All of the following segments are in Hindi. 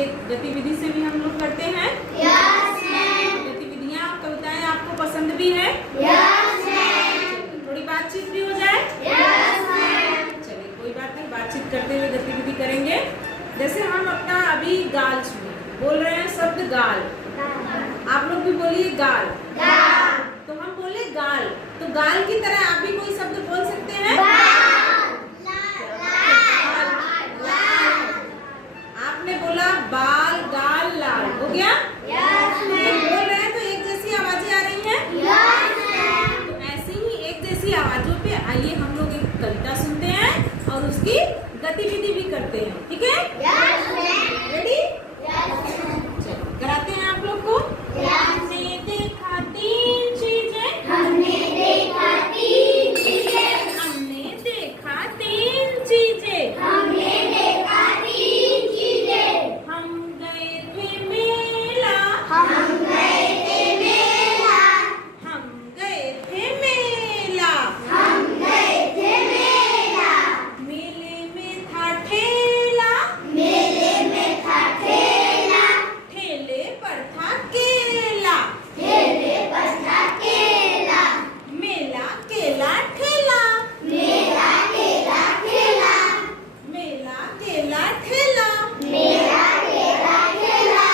एक गतिविधि से भी हम लोग करते हैं। Yes ma'am. गतिविधियाँ कविताएं आपको पसंद भी है? Yes ma'am. थोड़ी बातचीत भी हो जाए? Yes ma'am. चलिए कोई बात नहीं, बातचीत करते हुए गतिविधि करेंगे। जैसे हम अपना अभी गाल सुने, बोल रहे हैं शब्द गाल, आप लोग भी बोलिए गाल। गाल। तो हम बोले गाल, तो गाल की तरह आप भी कोई शब्द बोल सकते हैं? आपने बोला बाल गाल लाल, हो गया? Yes ma'am. बोल रहे हैं तो एक जैसी आवाजें आ रही हैं? Yes ma'am. तो ऐसी ही एक जैसी आवाजों पे आइए हम लोग एक कविता सुनते हैं और उसकी गतिविधि भी करते हैं, ठीक है? Yes ma'am. Ready? Yes ma'am. चलो कराते हैं आप लोग को। हमने देखा तीन चीजें, हमने देखा तीन चीजें, हमने देखा तीन चीजें, हमने देखा तीन चीजें, हम गए थे मेला, हम गए थे मेला, हम गए थे मेला, हम गए थे मेला, मेले में था ठेला, मेले में था ठेला, ठेले पर था केला, ठेले पर था केला, मेला केला ठेला, मेला केला ठेला, मेला केला ठेला, मेला केला ठेला,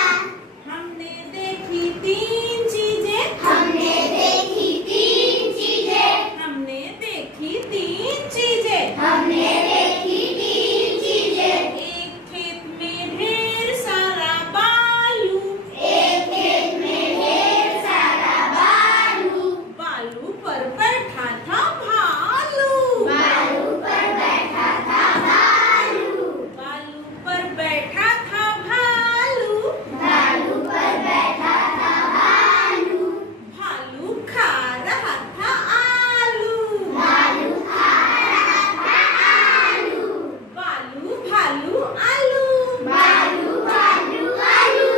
हमने देखी तीन चीजें, हमने देखी तीन चीजें, हमने देखी तीन चीजें, हमने देखी तीन चीजें, एक खेत में ढेर सारा बालू, एक खेत में ढेर सारा बालू, बालू पर बैठा था भालू, बालू पर बैठा था भालू, बालू पर बैठा था भालू, भालू पर बैठा था भालू, भालू खा रहा था आलू, भालू खा रहा था आलू, बालू भालू आलू, भालू भालू आलू,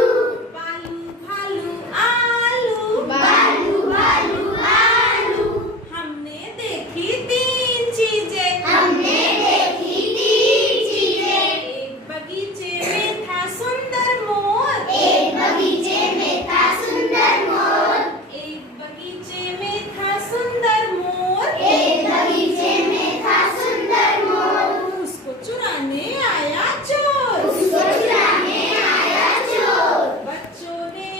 बालू भालू आलू, भालू भालू आलू, हमने देखी तीन चीजें, हमने देखी तीन चीजें, एक बगीचे में था सुंदर मोर, एक बगीचे में था सुंदर मोर, एक बगीचे में था सुंदर मोर, एक बगीचे में था सुंदर मोर, उसको चुराने आया चोर, उसको चुराने आया चोर, बच्चों ने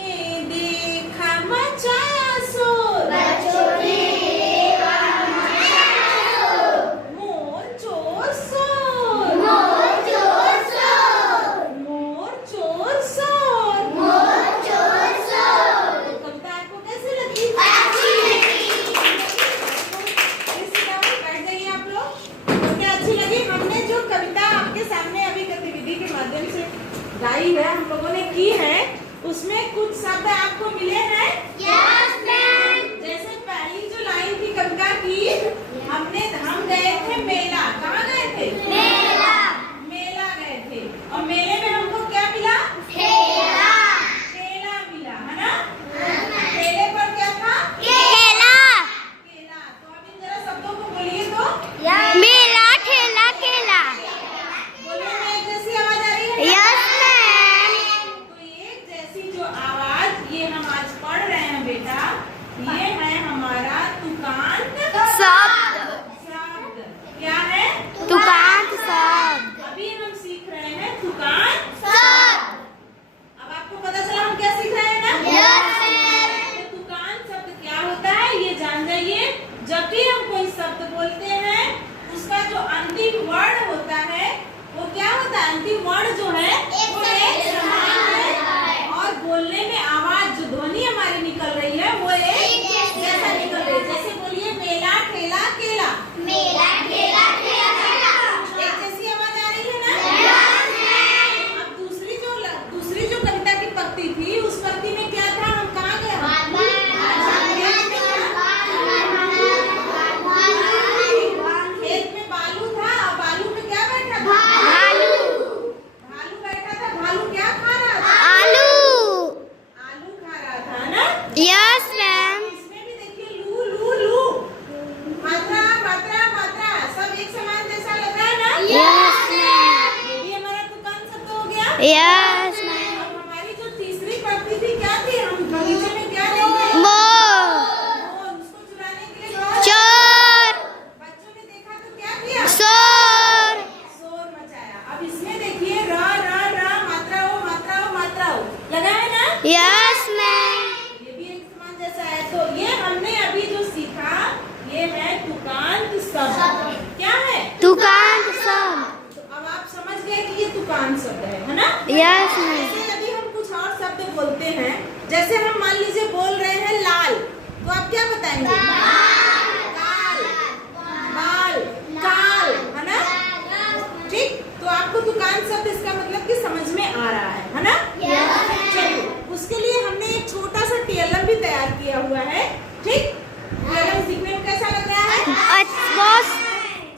देखा मचाया शोर, बच्चों ने देखा मचाया शोर, मोर चोर शोर, मोर चोर शोर, मोर चोर शोर। मोर चोर शोर, तो कविता आपको कैसी लगी? अच्छी लगी, इस सीधा में बैठ जाइए आप लोग। तो क्या अच्छी लगी? हमने जो कविता आपके सामने अभी गतिविधि के माध्यम से गाई है, हम लोगों ने की है, उसमें कुछ शब्द आपको मिले हैं। यस मैम, जैसे पहली जो लाइन थी कविता की, हम गए थे मेला। कहाँ गए थे? मेला, मेला गए थे और मेले में हमको क्या मिला? ठेला, केला मिला, है ना? केले पर क्या था? केला, केला। तो अब इन जरा शब्दों को बोलिए तो। मेला, ठेला, केला, बोलने में एक जैसी आवाज आ रही है? यस मैम, तो एक जैसी जो आवाज ये हम आज पढ़ रहे हैं बेटा, ये है हमारा तुकांत शब्द, शब्द। क्या है? तुकांत शब्द, अभी हम सीख रहे हैं तुकांत। शब्द, अब आपको पता चला हम क्या सीख रहे हैं ना? यस मैम, तो तुकांत शब्द क्या होता है ये जान जाइए। जब भी हम कोई शब्द बोलते हैं, उसका जो अंतिम वर्ण होता है वो क्या होता है? अंतिम वर्ण जो है वो एक समान है और बोलने में आवाज जो ध्वनि हमारी निकल रही है वो एक जैसा निकल रही है। जैसे बोलिए मेला ठेला केला, मेला, ठेला, केला, एक जैसी आवाज आ रही है ना? यस मैम, अब दूसरी जो कविता की पंक्ति थी, उस पंक्ति में क्या था? हम कहाँ गए? खेत में बालू था और बालू पे क्या बैठा था? भालू, भालू बैठा था। भालू क्या खा रहा था? आलू, आलू खा रहा था ना? यस मैम, ये है तुकांत शब्द। क्या है? तुकांत शब्द। तो अब आप समझ गए कि ये तुकांत शब्द है ना? यस। जैसे अभी हम कुछ और शब्द बोलते हैं, जैसे हम मान लीजिए बोल रहे हैं लाल, तो आप क्या बताएंगे? काल, बाल, काल, है ना? ठीक, तो आपको तुकांत शब्द इसका मतलब कि समझ में आ रहा है ना? चलिए, उसके लिए हमने एक छोटा सा टीएलएम भी तैयार किया हुआ है। ठीक, टीएलएम दिखने में कैसा लग रहा है? बहुत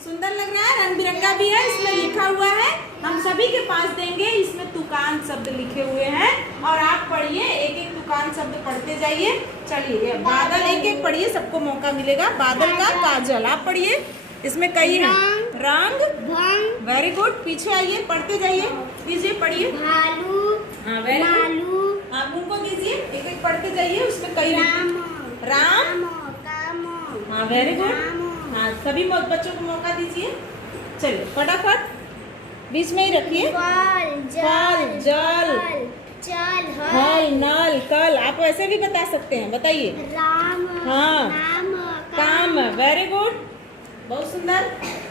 सुंदर लग रहा है, रंग बिरंगा भी है, इसमें लिखा हुआ है। हम सभी के पास देंगे, इसमें तुकांत शब्द लिखे हुए हैं और आप पढ़िए, एक एक तुकांत शब्द पढ़ते जाइए। चलिए, बादल एक एक पढ़िए, सबको मौका मिलेगा। बादल का काजल आप पढ़िए, इसमें कई है। रंग, भंग, वेरी गुड। पीछे आइए, पढ़ते जाइए, दीजिए पढ़िए। भालू, हाँ, वेरी गुड। भालू, आप उनको दीजिए, एक एक पढ़ते जाइए, उसमें कई राम, राम। काम, हाँ, वेरी गुड। हाँ, सभी बच्चों को मौका दीजिए। चलिए फटाफट, बीच में ही रखिए। फल, जल, चल, हल, नल, कल। आप वैसे भी बता सकते हैं, बताइए। राम, हाँ। नाम, काम, वेरी गुड, बहुत सुंदर।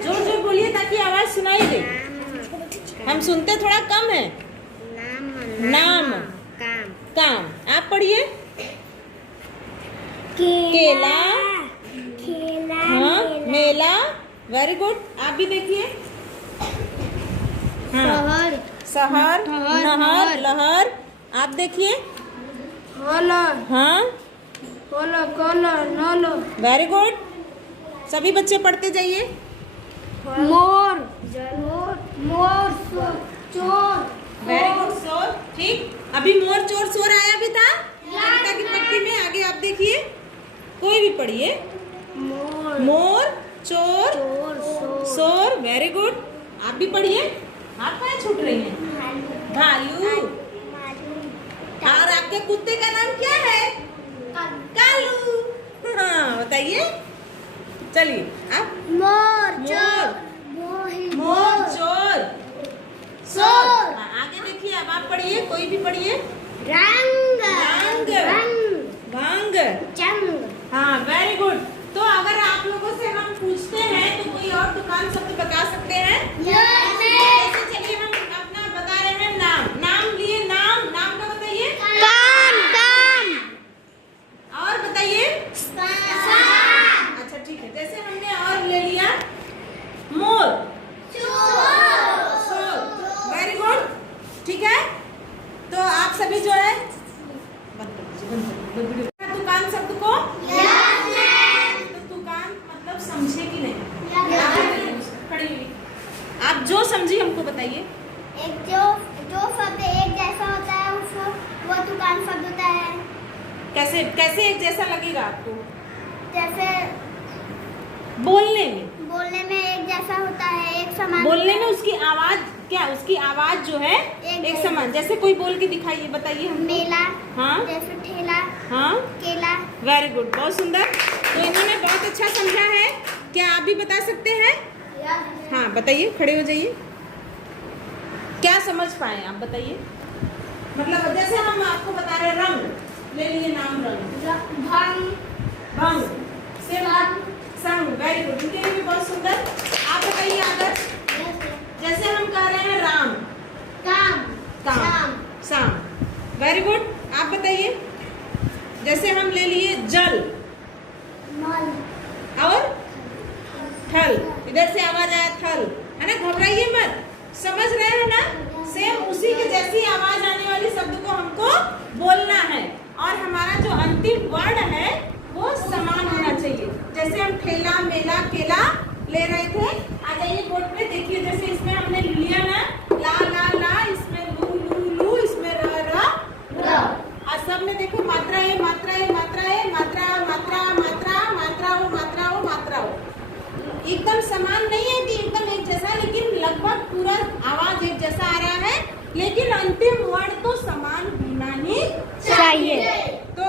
जोर जोर बोलिए ताकि आवाज सुनाई दे। हम सुनते थोड़ा कम है। नाम, काम, काम। आप पढ़िए। केला, हाँ, मेला, वेरी गुड। आप भी देखिए। हाँ, शहर, नहर, लहर। आप देखिए। हाँ, वेरी गुड। सभी बच्चे पढ़ते जाइए। मोर, चोर, वेरी गुड। शोर, ठीक। अभी मोर, चोर, शोर आया भी था कविता की पंक्ति में। आगे आप देखिए, कोई भी पढ़िए। मोर, चोर, शोर, वेरी गुड। आप भी पढ़िए। आप कहाँ छूट रही हैं? भालू। और आपके कुत्ते का नाम क्या है? कालू। हाँ, बताइए। चलिए आप। मोर, मोर, चोर, शोर। हाँ, आगे देखिए, अब आप पढ़िए, कोई भी पढ़िए। रंग, भंग। जंग, हाँ, वेरी गुड। तो अगर आप लोगों से हम पूछते हैं तो कोई और तुकांत शब्द बता सकते हैं? जैसे चलिए हम अपना बता रहे हैं नाम लिए। नाम का बताइए। काम, और बताइए। अच्छा ठीक है, जैसे हमने और ले लिया मोर, वेरी गुड। ठीक है, तो आप सभी जो है तुकांत शब्द को समझे कि नहीं? खड़ी हुई आप जो समझी हमको बताइए। एक जो शब्द एक जैसा होता है उसको वो तुकांत शब्द होता है। कैसे एक जैसा लगेगा आपको? जैसे बोलने में एक जैसा होता है, एक समान। बोलने में उसकी आवाज क्या? उसकी आवाज जो है एक समान। जैसे कोई बोल के दिखाइए, बताइए हमको। मेला, हाँ, जैसे ठेला, हाँ, केला। वेरी गुड, बहुत सुंदर। तो इन्होंने बहुत अच्छा समझा है। क्या आप भी बता सकते हैं? हाँ, बताइए, खड़े हो जाइए। क्या समझ पाए आप, बताइए। मतलब जैसे हम आपको बता रहे रंग ले लिए, नाम रंग, भंग, संग, वेरी गुड। इनके लिए भी बहुत सुंदर। आप बताइए आगे। जैसे हम कह रहे हैं राम, काम, शाम, वेरी गुड। आप बताइए। जैसे हम ले लिए जल और थल, इधर से आवाज आया थल, है ना? घबराइए मत, समझ रहे हैं ना? सेम उसी के जैसी आवाज आने वाली शब्द को हमको बोलना है और हमारा जो अंतिम वर्ण है वो समान होना चाहिए। जैसे हम ठेला, मेला, केला ले रहे थे। आ जाइए बोर्ड पे, देखिए। जैसे इसमें हमने लिया ना ला, इसमें लू, इसमें र। और सब में देखो मात्रा है, मात्रा हो। एकदम समान नहीं है कि एकदम एक जैसा, लेकिन लगभग पूरा आवाज एक जैसा आ रहा है, लेकिन अंतिम वर्ण तो समान होना ही चाहिए। तो